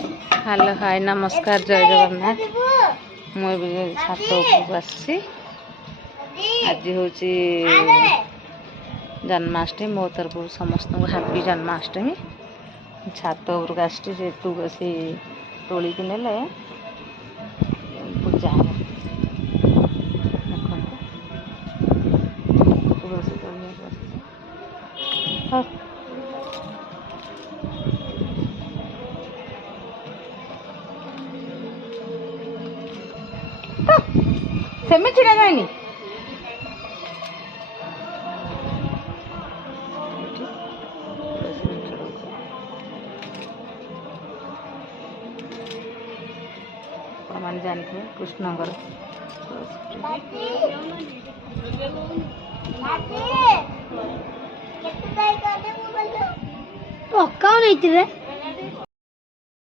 Hello hi नमस्कार जय जगन्नाथ। मुझे छात उपरक आसी आज हूँ जन्माष्टमी मो तरफ समस्त हापी जन्माष्टमी। छात उपरक आसी तुलसी तोलिक नेले पूजा तुलसी सेमी छिड़ा जाएनी जानते कृष्णगर पक्का नहीं